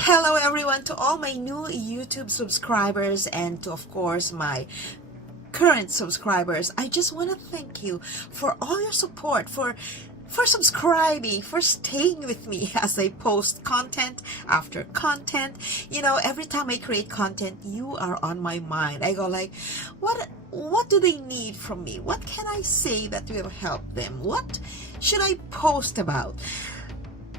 Hello everyone, to all my new YouTube subscribers and to, of course, my current subscribers. I just want to thank you for all your support, for subscribing, for staying with me as I post content after content. You know, every time I create content, you are on my mind. I go like, what do they need from me? What can I say that will help them? What should I post about?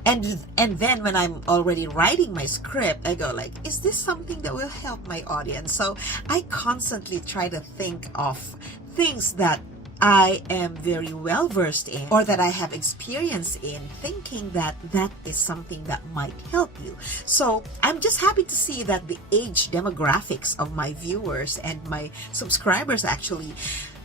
And then when I'm already writing my script, I go like, is this something that will help my audience? So I constantly try to think of things that I am very well versed in or that I have experience in, thinking that that is something that might help you. So I'm just happy to see that the age demographics of my viewers and my subscribers actually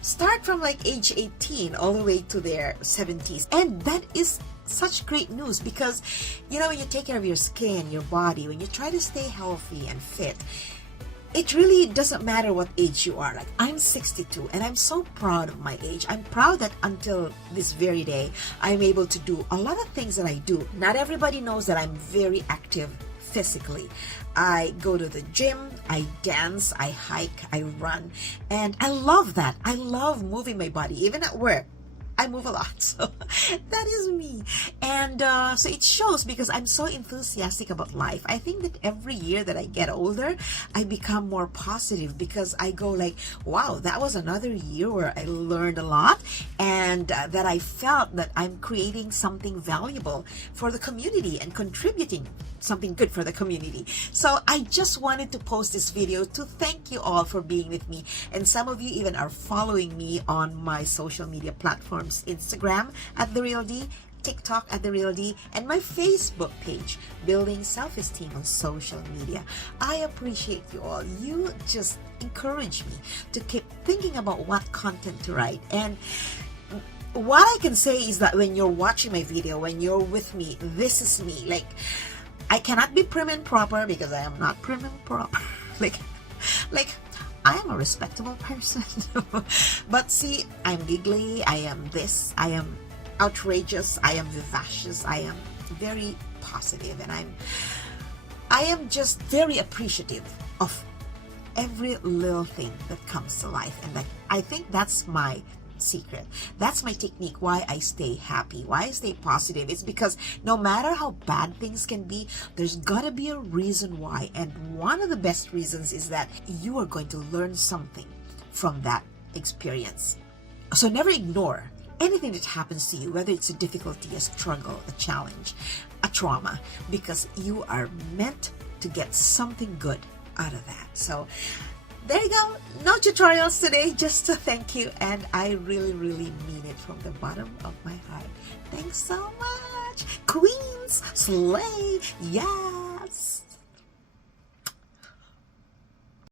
start from like age 18 all the way to their 70s. And that is such great news because, you know, when you take care of your skin, your body, when you try to stay healthy and fit, it really doesn't matter what age you are. Like, I'm 62 and I'm so proud of my age. I'm proud that until this very day, I'm able to do a lot of things that I do. Not everybody knows that I'm very active physically. I go to the gym, I dance, I hike, I run, and I love that. I love moving my body. Even at work, I move a lot, so that is me. And so it shows because I'm so enthusiastic about life. I think that every year that I get older, I become more positive because I go like, wow, that was another year where I learned a lot and that I felt that I'm creating something valuable for the community and contributing something good for the community. So I just wanted to post this video to thank you all for being with me. And some of you even are following me on my social media platforms, Instagram at The Real D, TikTok at The Real D, and my Facebook page, Building Self-Esteem on Social Media. I appreciate you all. You just encourage me to keep thinking about what content to write. And what I can say is that when you're watching my video, when you're with me, this is me. Like, I cannot be prim and proper because I am not prim and proper. like I am a respectable person. But see, I'm giggly, I am this, I am outrageous, I am vivacious, I am very positive, and I am just very appreciative of every little thing that comes to life. And that, I think that's my secret. That's my technique, why I stay happy, why I stay positive. It's because no matter how bad things can be, there's gotta be a reason why. And one of the best reasons is that you are going to learn something from that experience. So never ignore anything that happens to you, whether it's a difficulty, a struggle, a challenge, a trauma, because you are meant to get something good out of that. So there you go. No tutorials today, just to thank you. And I really, really mean it from the bottom of my heart. Thanks so much. Queens, slay. Yeah.